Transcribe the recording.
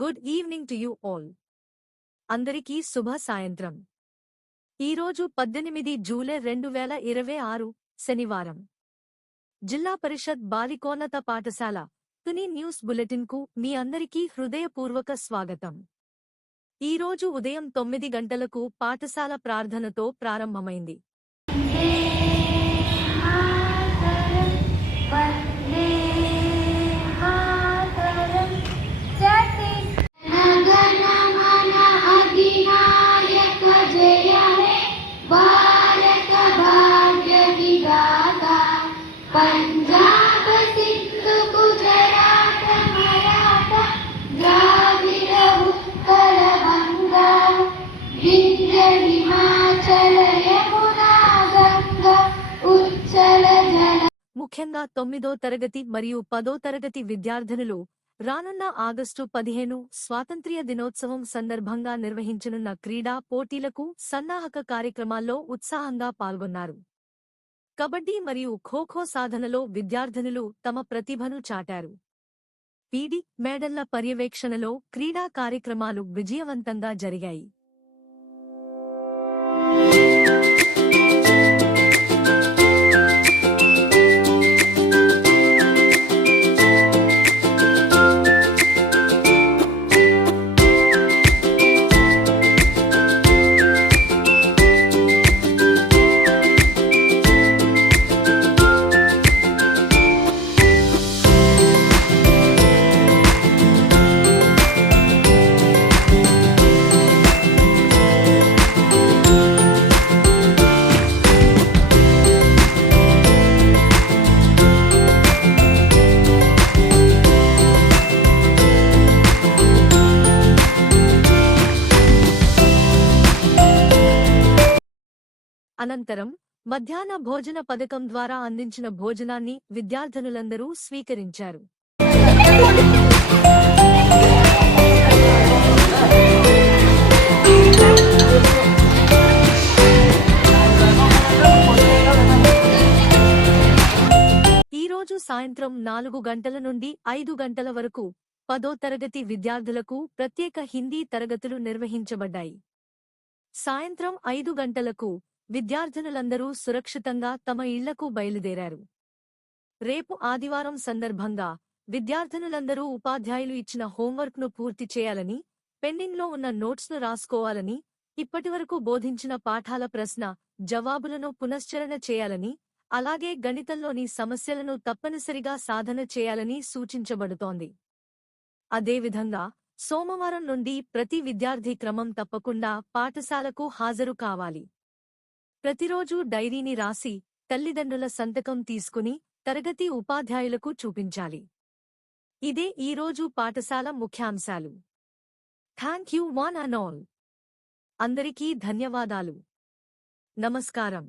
Good evening to you all. అందరికీ శుభ సాయంత్రం. ఈరోజు 18 జూలై 2026 శనివారం. జిల్లా పరిషత్ బాలికోన్నత పాఠశాల తుని న్యూస్ బులెటిన్కు మీ అందరికీ హృదయపూర్వక స్వాగతం. ఈరోజు ఉదయం 9 గంటలకు పాఠశాల ప్రార్థనతో ప్రారంభమైంది. पंजाब सिंधु गुजरात मराठा द्राविड़ उत्कल बंगा विंध्य हिमाचल यमुना गंगा उच्चल जल. ముఖ్యంగా 9వ తరగతి మరియు 10వ తరగతి విద్యార్థినులు రానున్న ఆగస్టు 15 స్వాతంత్ర్య దినోత్సవం సందర్భంగా నిర్వహించనున్న క్రీడా పోటీలకు సన్నాహక కార్యక్రమాల్లో ఉత్సాహంగా పాల్గొన్నారు. కబడ్డీ మరియు ఖోఖో సాధనలో విద్యార్థినులు తమ ప్రతిభను చాటారు. పీడీ మేడళ్ల పర్యవేక్షణలో క్రీడా కార్యక్రమాలు విజయవంతంగా జరిగాయి. అనంతరం మధ్యాహ్న భోజన పథకం ద్వారా అందించిన భోజనాన్ని విద్యార్థినులందరూ స్వీకరించారు. ఈరోజు సాయంత్రం 4 గంటల నుండి 5 గంటల వరకు 10వ తరగతి విద్యార్థులకు ప్రత్యేక హిందీ తరగతులు నిర్వహించబడ్డాయి. సాయంత్రం 5 గంటలకు విద్యార్థినులందరూ సురక్షితంగా తమ ఇళ్లకు బయలుదేరారు. రేపు ఆదివారం సందర్భంగా విద్యార్థినులందరూ ఉపాధ్యాయులు ఇచ్చిన హోంవర్క్ను పూర్తి చేయాలని, పెండింగ్లో ఉన్న నోట్స్ను రాసుకోవాలని, ఇప్పటివరకు బోధించిన పాఠాల ప్రశ్న జవాబులను పునశ్చరణ చేయాలని, అలాగే గణితంలోని సమస్యలను తప్పనిసరిగా సాధన చేయాలని సూచించబడుతోంది. అదేవిధంగా సోమవారం నుండి ప్రతి విద్యార్థి క్రమం తప్పకుండా పాఠశాలకు హాజరు కావాలి. ప్రతిరోజూ డైరీని రాసి తల్లిదండ్రుల సంతకం తీసుకుని తరగతి ఉపాధ్యాయులకు చూపించాలి. ఇదే ఈరోజు పాఠశాల ముఖ్యాంశాలు. Thank you one and all. అందరికీ ధన్యవాదాలు. నమస్కారం.